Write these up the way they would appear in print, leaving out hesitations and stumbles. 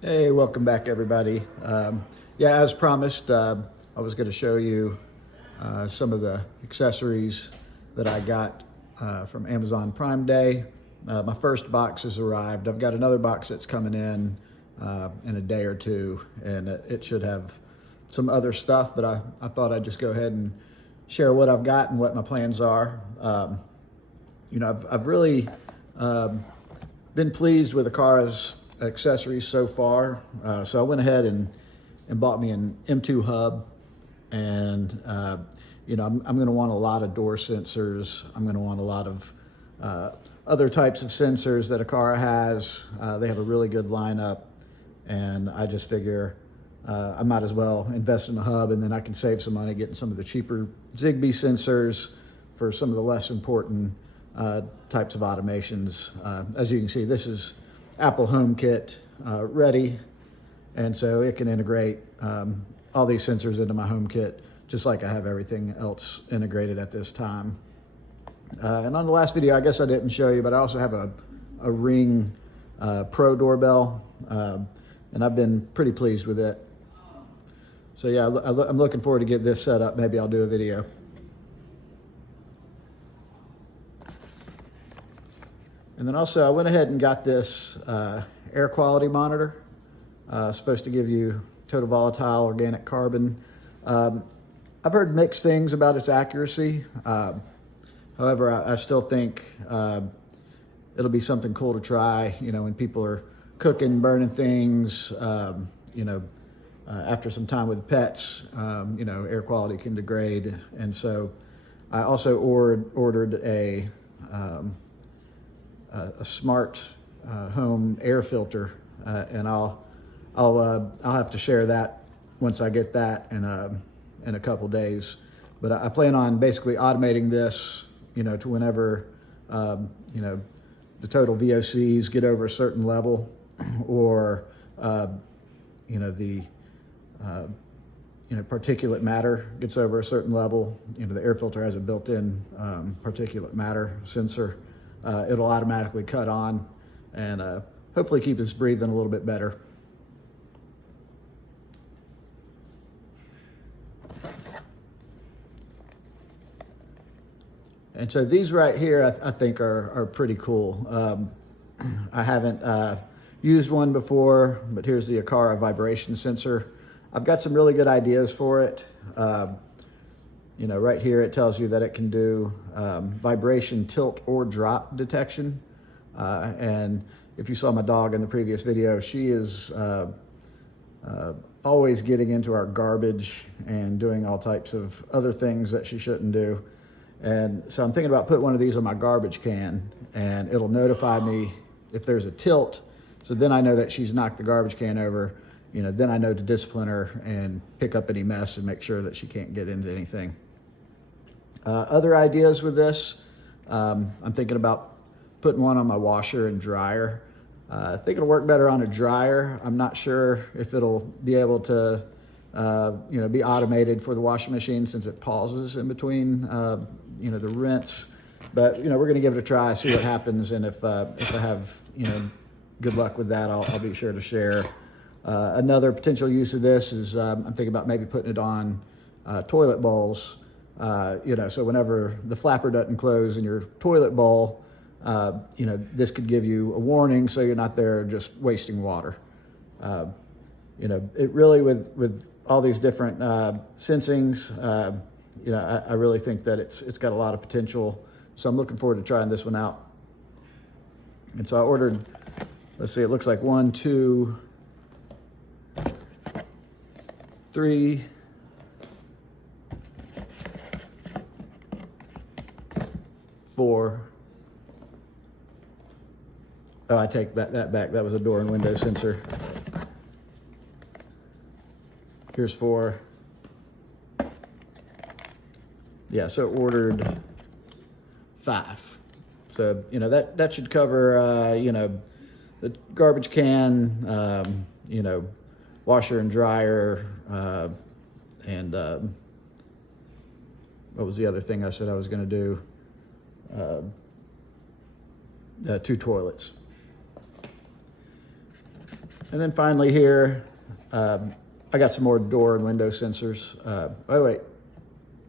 Hey, welcome back everybody. Yeah, as promised, I was going to show you some of the accessories that I got from Amazon Prime Day. My first box has arrived. I've got another box that's coming in a day or two, and it should have some other stuff, but I thought I'd just go ahead and share what I've got and what my plans are. I've really been pleased with Aqara's accessories so far. So I went ahead and bought me an M2 hub, and I'm going to want a lot of door sensors. I'm going to want a lot of other types of sensors that Aqara has. They have a really good lineup, and I just figure I might as well invest in the hub, and then I can save some money getting some of the cheaper Zigbee sensors for some of the less important types of automations. As you can see, this is Apple HomeKit ready, and so it can integrate all these sensors into my HomeKit just like I have everything else integrated at this time. And on the last video, I guess I didn't show you, but I also have a Ring Pro doorbell, and I've been pretty pleased with it. So yeah, I'm looking forward to get this set up. Maybe I'll do a video. And then also I went ahead and got this air quality monitor. Supposed to give you total volatile organic carbon. I've heard mixed things about its accuracy. However, I still think it'll be something cool to try, when people are cooking, burning things, after some time with pets, air quality can degrade. And so I also ordered a smart home air filter, and I'll have to share that once I get that in a couple days. But I plan on basically automating this, to whenever the total VOCs get over a certain level, or the particulate matter gets over a certain level. The air filter has a built-in particulate matter sensor. It'll automatically cut on and hopefully keep us breathing a little bit better. And so these right here, I think are pretty cool. I haven't used one before, but here's the Aqara vibration sensor. I've got some really good ideas for it. Right here it tells you that it can do vibration tilt or drop detection. And if you saw my dog in the previous video, she is always getting into our garbage and doing all types of other things that she shouldn't do. And so I'm thinking about putting one of these on my garbage can, and it'll notify me if there's a tilt. So then I know that she's knocked the garbage can over. Then I know to discipline her and pick up any mess and make sure that she can't get into anything. Other ideas with this, I'm thinking about putting one on my washer and dryer. I think it'll work better on a dryer. I'm not sure if it'll be able to, be automated for the washing machine, since it pauses in between, the rinse. But we're going to give it a try, see what happens, and if I have good luck with that, I'll be sure to share. Another potential use of this is I'm thinking about maybe putting it on toilet bowls. So whenever the flapper doesn't close in your toilet bowl, this could give you a warning, so you're not there just wasting water. It really, with all these different sensings, I really think that it's got a lot of potential. So I'm looking forward to trying this one out. And so I ordered, let's see, it looks like 1, 2, 3, 4. Oh, I take that back. That was a door and window sensor. Here's 4. Yeah, so ordered 5. So, that should cover, the garbage can, washer and dryer, and what was the other thing I said I was going to do? 2 toilets. And then finally here, I got some more door and window sensors. Oh wait,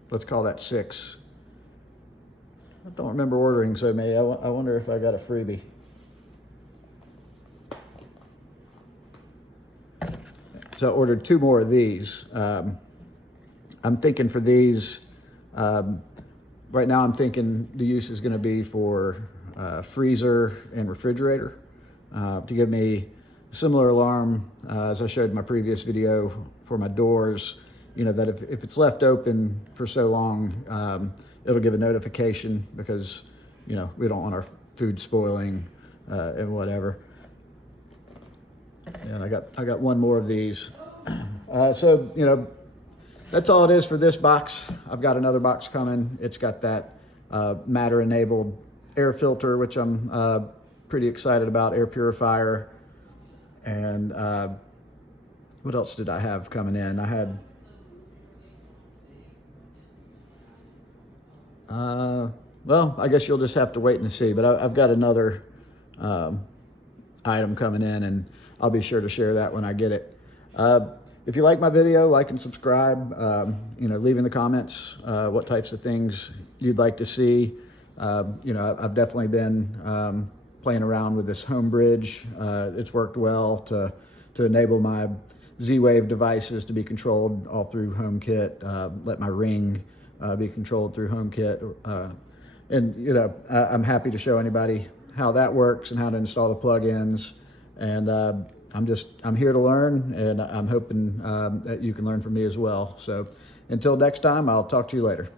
let's call that 6. I don't remember ordering so many. I wonder if I got a freebie. So I ordered 2 more of these. I'm thinking for these, right now I'm thinking the use is gonna be for freezer and refrigerator to give me a similar alarm as I showed in my previous video for my doors, you know, that if it's left open for so long, it'll give a notification because, you know, we don't want our food spoiling and whatever. And I got 1 more of these. So, you know, that's all it is for this box. I've got another box coming. It's got that Matter enabled air filter, which I'm pretty excited about, air purifier. And what else did I have coming in? I had, well, I guess you'll just have to wait and see, but I've got another item coming in, and I'll be sure to share that when I get it. If you like my video, like and subscribe. You know, leave in the comments what types of things you'd like to see. You know, I've definitely been playing around with this home bridge. It's worked well to enable my Z-Wave devices to be controlled all through HomeKit. Let my Ring be controlled through HomeKit. And you know, I'm happy to show anybody how that works and how to install the plugins. And I'm here to learn, and I'm hoping that you can learn from me as well. So until next time, I'll talk to you later.